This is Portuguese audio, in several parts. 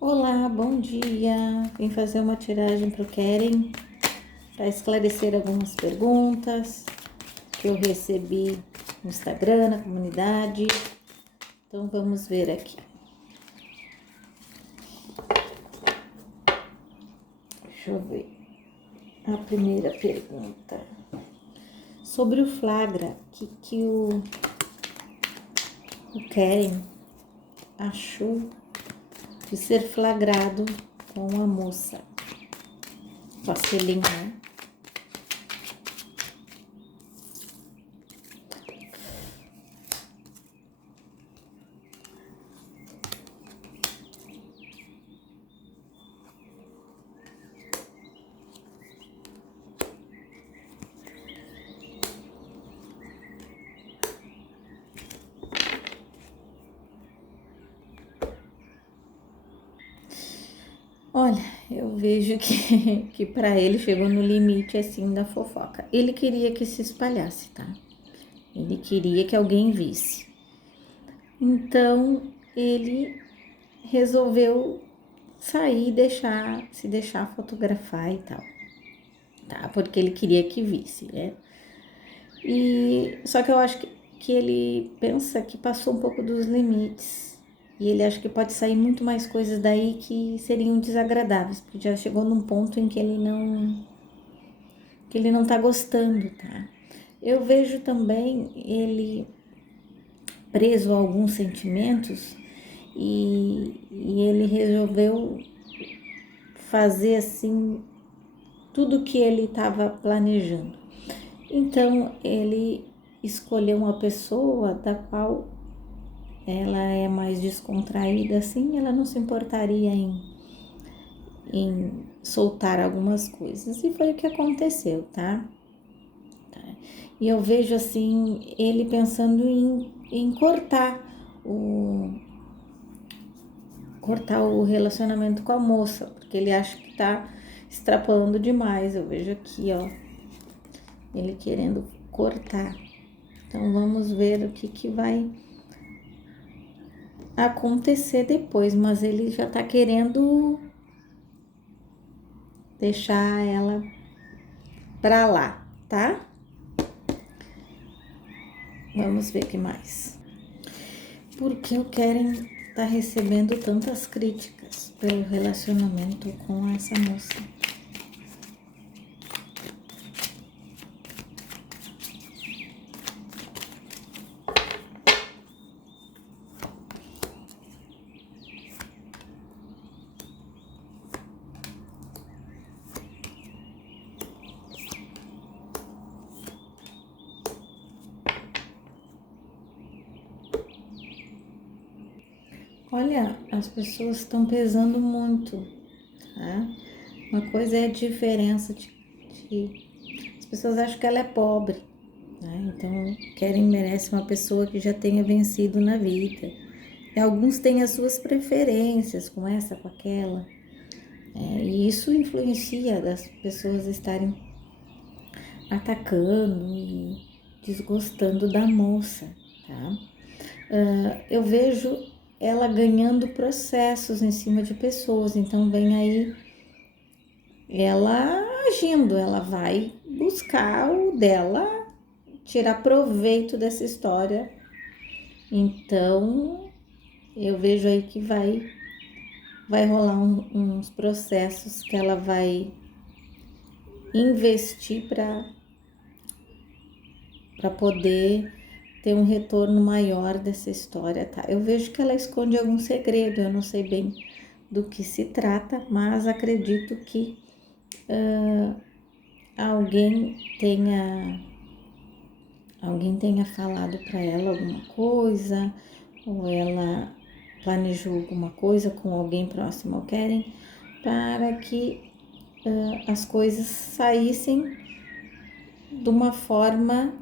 Olá, bom dia. Vim fazer uma tiragem para o Keren para esclarecer algumas perguntas que eu recebi no Instagram, na comunidade. Então vamos ver aqui. Deixa eu ver. A primeira pergunta. Sobre o flagra, que o Keren achou de ser flagrado com a moça. Com a selinha, né? Olha, eu vejo que para ele chegou no limite assim da fofoca. Ele queria que se espalhasse, tá? Ele queria que alguém visse. Então ele resolveu sair e se deixar fotografar e tal, tá? Porque ele queria que visse, né? E só que eu acho que ele pensa que passou um pouco dos limites. E ele acha que pode sair muito mais coisas daí que seriam desagradáveis, porque já chegou num ponto em que ele não tá gostando, tá? Eu vejo também ele preso a alguns sentimentos e ele resolveu fazer assim tudo que ele estava planejando. Então ele escolheu uma pessoa da qual ela é mais descontraída, assim, ela não se importaria em soltar algumas coisas. E foi o que aconteceu, tá? E eu vejo assim, ele pensando em cortar o relacionamento com a moça, porque ele acha que tá extrapolando demais. Eu vejo aqui, ó, ele querendo cortar. Então vamos ver o que vai acontecer depois, mas ele já tá querendo deixar ela pra lá, tá? Vamos ver o que mais. Por que o Keren tá recebendo tantas críticas pelo relacionamento com essa moça? Olha, as pessoas estão pesando muito, tá? Uma coisa é a diferença as pessoas acham que ela é pobre, né? Então querem merece uma pessoa que já tenha vencido na vida. E alguns têm as suas preferências, com essa, com aquela. E isso influencia das pessoas estarem atacando e desgostando da moça, tá? Eu vejo ela ganhando processos em cima de pessoas, então vem aí ela agindo, ela vai buscar o dela, tirar proveito dessa história. Então eu vejo aí que vai rolar uns processos que ela vai investir para poder ter um retorno maior dessa história, tá? Eu vejo que ela esconde algum segredo, eu não sei bem do que se trata, mas acredito que alguém tenha falado para ela alguma coisa, ou ela planejou alguma coisa com alguém próximo ao Keren, para que as coisas saíssem de uma forma,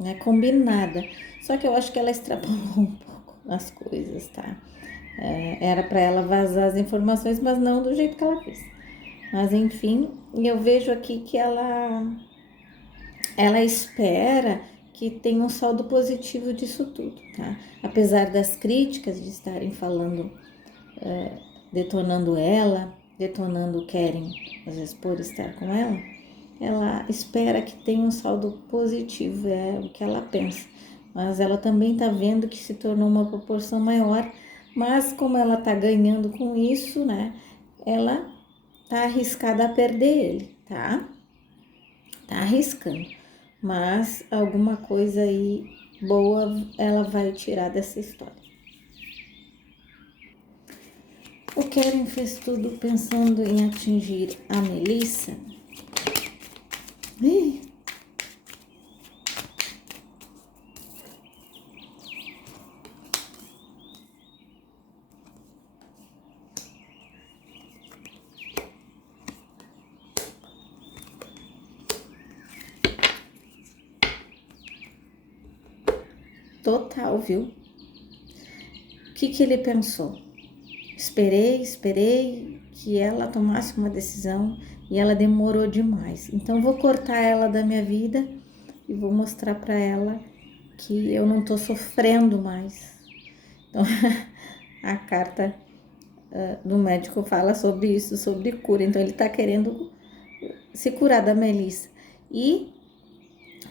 né, combinada. Só que eu acho que ela extrapolou um pouco as coisas, tá? Era para ela vazar as informações, mas não do jeito que ela fez. Mas enfim, eu vejo aqui que ela espera que tenha um saldo positivo disso tudo, tá? Apesar das críticas de estarem falando detonando ela, detonando o Keren, às vezes por estar com ela espera que tenha um saldo positivo, é o que ela pensa. Mas ela também tá vendo que se tornou uma proporção maior, mas como ela tá ganhando com isso, né, ela tá arriscada a perder ele, tá? Tá arriscando, mas alguma coisa aí boa ela vai tirar dessa história. O Keren fez tudo pensando em atingir a Melissa. Total, viu? O que ele pensou? Esperei que ela tomasse uma decisão e ela demorou demais. Então vou cortar ela da minha vida e vou mostrar para ela que eu não tô sofrendo mais. Então a carta do médico fala sobre isso, sobre cura. Então ele tá querendo se curar da Melissa. E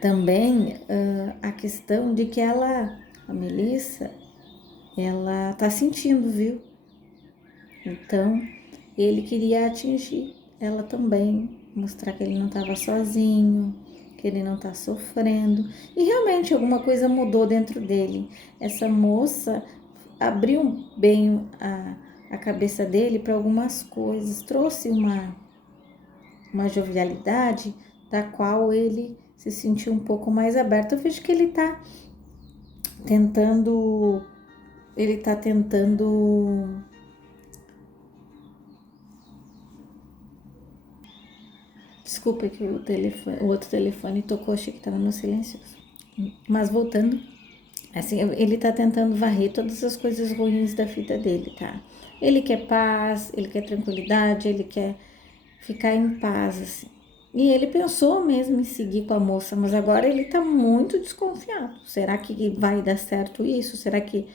também a questão de que a Melissa, ela tá sentindo, viu? Então, ele queria atingir ela também, mostrar que ele não estava sozinho, que ele não está sofrendo. E realmente alguma coisa mudou dentro dele. Essa moça abriu bem a cabeça dele para algumas coisas, trouxe uma jovialidade da qual ele se sentiu um pouco mais aberto. Eu vejo que ele está tentando, desculpa que o outro telefone tocou, achei que estava no silencioso. Mas voltando, assim, ele tá tentando varrer todas as coisas ruins da vida dele, tá? Ele quer paz, ele quer tranquilidade, ele quer ficar em paz, assim. E ele pensou mesmo em seguir com a moça, mas agora ele tá muito desconfiado. Será que vai dar certo isso? Será que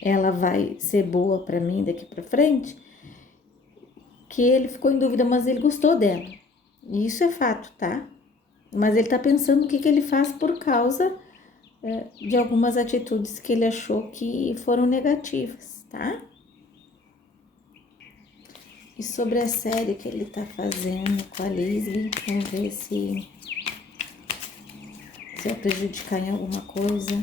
ela vai ser boa para mim daqui para frente? Que ele ficou em dúvida, mas ele gostou dela. E isso é fato, tá? Mas ele tá pensando o que ele faz por causa de algumas atitudes que ele achou que foram negativas, tá? E sobre a série que ele tá fazendo com a Leslie, vamos ver se vai prejudicar em alguma coisa.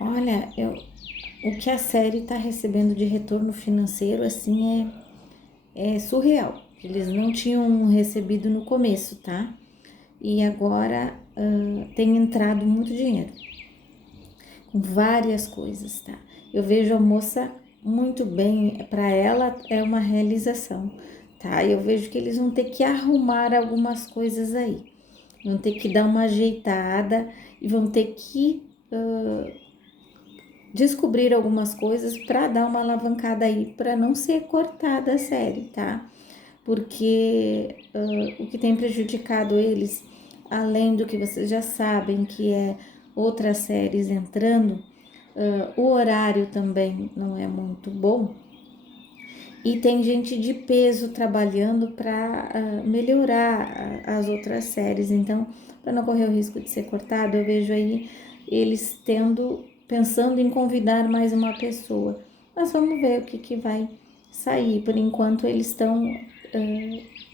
Olha, o que a série tá recebendo de retorno financeiro, assim, é surreal. Eles não tinham recebido no começo, tá? E agora tem entrado muito dinheiro com várias coisas, tá? Eu vejo a moça muito bem, para ela é uma realização, tá? Eu vejo que eles vão ter que arrumar algumas coisas aí, vão ter que dar uma ajeitada e vão ter que descobrir algumas coisas para dar uma alavancada aí, para não ser cortada a série, tá? Porque o que tem prejudicado eles, além do que vocês já sabem, que é outras séries entrando, o horário também não é muito bom. E tem gente de peso trabalhando para melhorar as outras séries. Então, para não correr o risco de ser cortado, eu vejo aí eles pensando em convidar mais uma pessoa. Mas vamos ver o que vai sair. Por enquanto, eles estão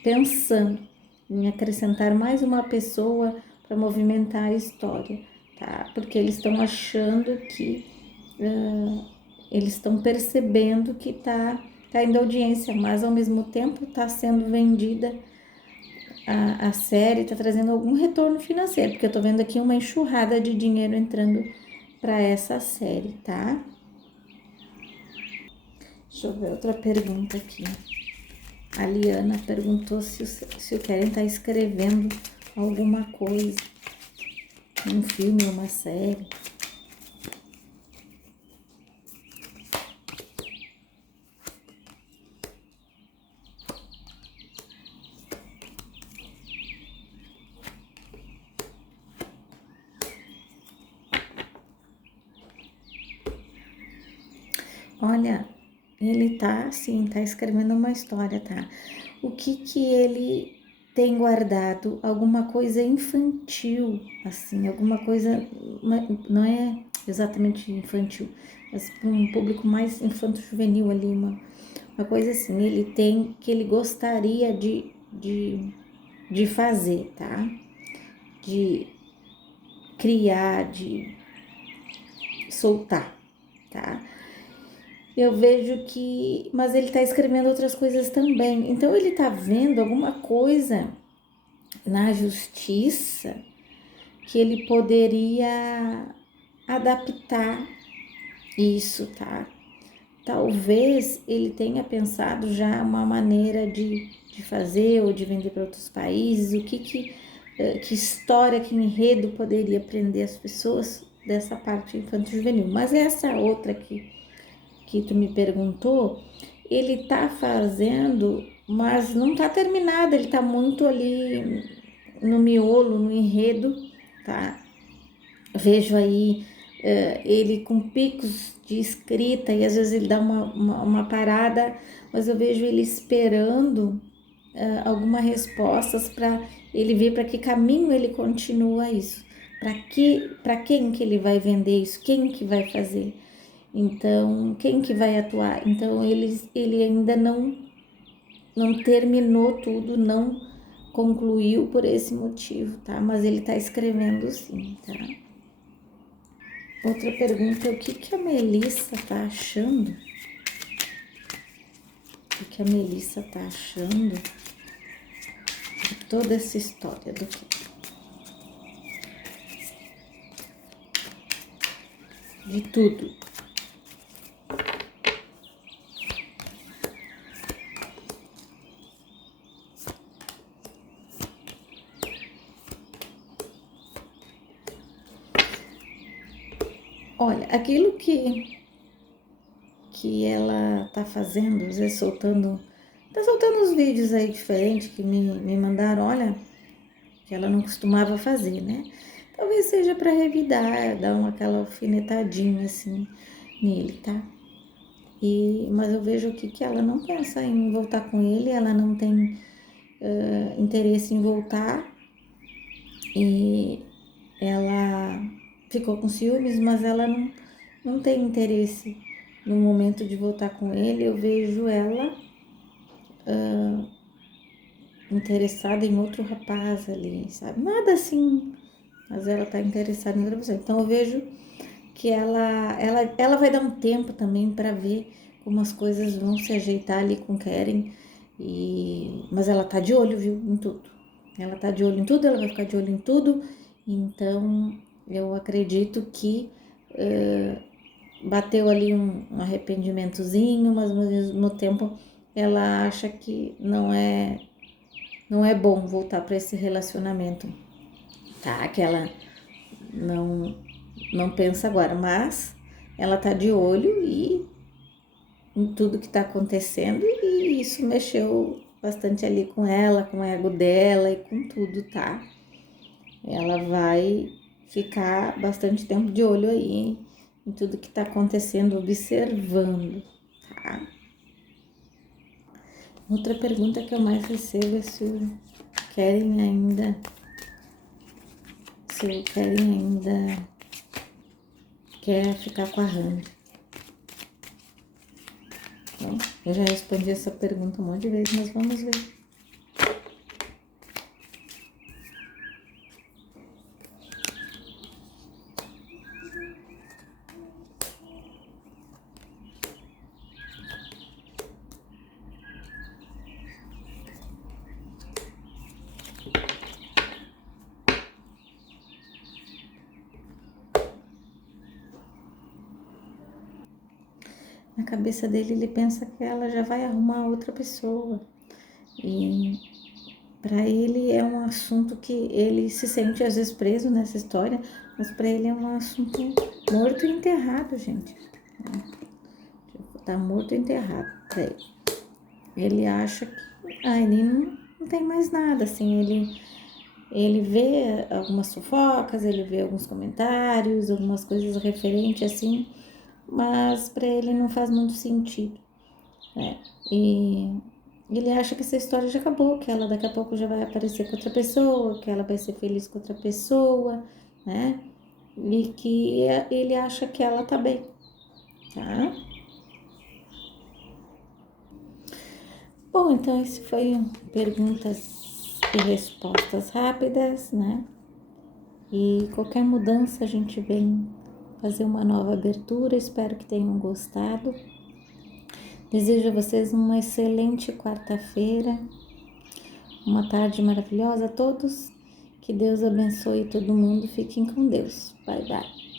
pensando em acrescentar mais uma pessoa para movimentar a história, tá? Porque eles estão achando que eles estão percebendo que tá indo audiência, mas ao mesmo tempo está sendo vendida a série, está trazendo algum retorno financeiro, porque eu tô vendo aqui uma enxurrada de dinheiro entrando para essa série, tá? Deixa eu ver outra pergunta aqui. A Liana perguntou se o Keren está escrevendo alguma coisa, um filme ou uma série. Olha, ele tá, sim, tá escrevendo uma história, tá? O que ele tem guardado? Alguma coisa infantil, assim, alguma coisa, não é exatamente infantil, mas para um público mais infanto-juvenil ali, uma coisa assim, ele tem, que ele gostaria de fazer, tá? De criar, de soltar, tá? Eu vejo que, mas ele tá escrevendo outras coisas também. Então ele tá vendo alguma coisa na justiça que ele poderia adaptar isso, tá? Talvez ele tenha pensado já uma maneira de fazer ou de vender para outros países, que história, que enredo poderia prender as pessoas dessa parte infanto-juvenil. Mas essa outra que tu me perguntou, ele tá fazendo, mas não tá terminado, ele tá muito ali no miolo, no enredo, tá? Vejo aí ele com picos de escrita e às vezes ele dá uma parada, mas eu vejo ele esperando algumas respostas para ele ver para que caminho ele continua isso, para quem que ele vai vender isso, quem que vai fazer. Então, quem que vai atuar? Então, ele ainda não terminou tudo, não concluiu por esse motivo, tá? Mas ele tá escrevendo sim, tá? Outra pergunta é o que a Melissa tá achando? O que a Melissa tá achando de toda essa história do que? De tudo. Olha, aquilo que ela tá fazendo, às vezes tá soltando os vídeos aí diferentes que me mandaram, olha, que ela não costumava fazer, né? Talvez seja para revidar, dar aquela alfinetadinha assim nele, tá? Mas eu vejo aqui que ela não pensa em voltar com ele, ela não tem interesse em voltar e ela ficou com ciúmes, mas ela não tem interesse no momento de voltar com ele. Eu vejo ela interessada em outro rapaz ali, sabe? Nada assim, mas ela tá interessada em outra pessoa. Então eu vejo que ela vai dar um tempo também para ver como as coisas vão se ajeitar ali com Keren. Mas ela tá de olho, viu, em tudo. Ela tá de olho em tudo, ela vai ficar de olho em tudo. Então, eu acredito que bateu ali um arrependimentozinho, mas ao mesmo tempo ela acha que não é bom voltar para esse relacionamento, tá? Que ela não não pensa agora, mas ela tá de olho em tudo que tá acontecendo e isso mexeu bastante ali com ela, com o ego dela e com tudo, tá? Ela vai ficar bastante tempo de olho aí em tudo que tá acontecendo, observando, tá? Outra pergunta que eu mais recebo é querem ainda, se o Keren ainda quer ficar com a Hannah. Bom, eu já respondi essa pergunta um monte de vezes, mas vamos ver. Na cabeça dele, ele pensa que ela já vai arrumar outra pessoa. E para ele é um assunto que ele se sente às vezes preso nessa história, mas para ele é um assunto morto e enterrado, gente. Tá morto e enterrado pra ele. Ele acha que ele não tem mais nada, assim, ele vê algumas fofocas, ele vê alguns comentários, algumas coisas referentes assim, mas para ele não faz muito sentido, né? E ele acha que essa história já acabou, que ela daqui a pouco já vai aparecer com outra pessoa, que ela vai ser feliz com outra pessoa, né? E que ele acha que ela tá bem, tá? Bom, então esse foi perguntas e respostas rápidas, né? E qualquer mudança a gente vem fazer uma nova abertura. Espero que tenham gostado. Desejo a vocês uma excelente quarta-feira, uma tarde maravilhosa a todos. Que Deus abençoe todo mundo. Fiquem com Deus. Bye, bye.